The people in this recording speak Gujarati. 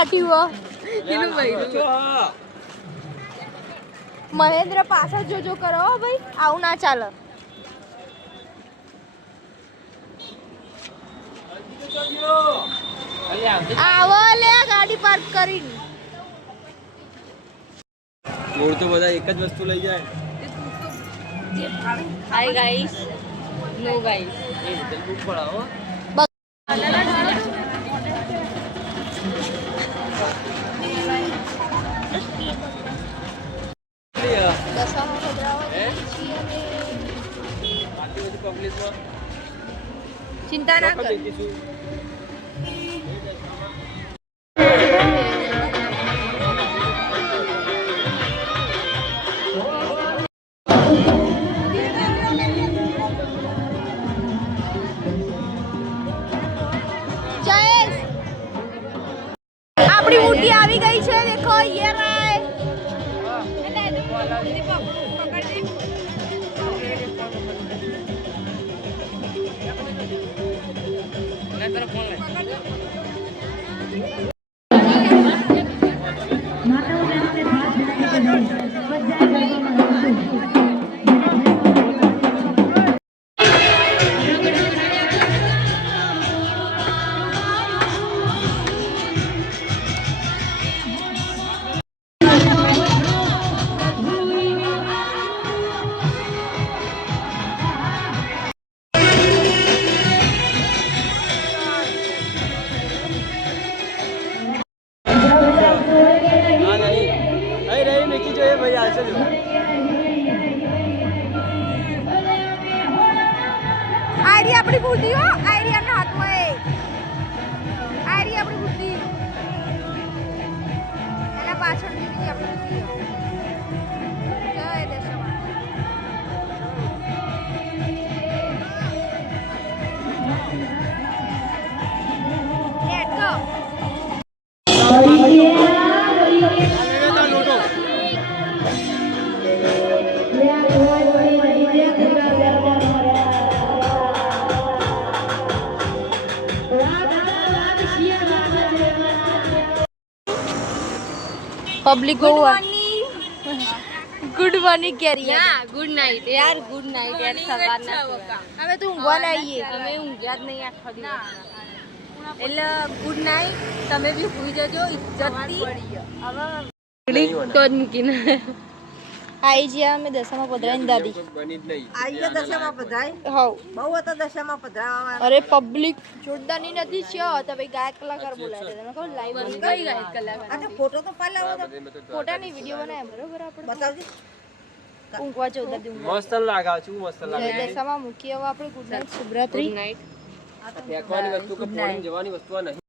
કાઢ્યું મહેન્દ્ર પાછળ જોજો કરો ભાઈ, આવું ના ચાલે. આવો લે ગાડી પાર્ક કરીને. મોર તો બધા એક જ વસ્તુ લઈ જાય. હાય ગાઈસ, નો ગાઈસ. એ જલ્દી પડાવો. ચિંતા ના કર. આપણી મૂર્તિ આવી ગઈ છે, દેખો યે રાય. આઈડી આપણી બુદ્ધિ હો, આઈડી આપણા હાથમાં એ. આઈડી આપણી બુદ્ધિ, એના પાછળ બીજી આપણી બુદ્ધિ. જય દેશમાં. Let's go. Public good morning कह रही है. गुड नाइट यार, गुड नाइट यार. સવાર ના हमें तो ઊંઘવા ના આવીએ, અમે ઊંઘ્યા જ નહીં આખો દિવસ. એટલે ગુડ નાઇટ. તમે બી સુઈ જજો ઇજ્જતથી. હવે તો જ મૂકીને આઈ જ્યા અમે દશામાં પધરાઈને દાદી. બની જ નહીં. આઈ ગયા દશામાં પધરાય. હાઉ બહુ હતા દશામાં પધરાવા. અરે પબ્લિક જોરદારની નથી છે તો ભાઈ ગાયક કલાકાર બોલાય તમે કહો લાઈવ કઈ ગાય કલાકાર. આ ફોટો તો પાલા હતો. ફોટાની વિડિયો બનાય બરોબર આપણે બતાવજે. ઊંઘવા 14 દી મસ્ત લાગે છું, મસ્ત લાગે. દશામાં મૂકી હવે આપણે ગુડ નાઈટ શુભરાત્રી. Good night. ફેંકવાની વસ્તુ કે ફોડીને જવાની વસ્તુ આ નહીં.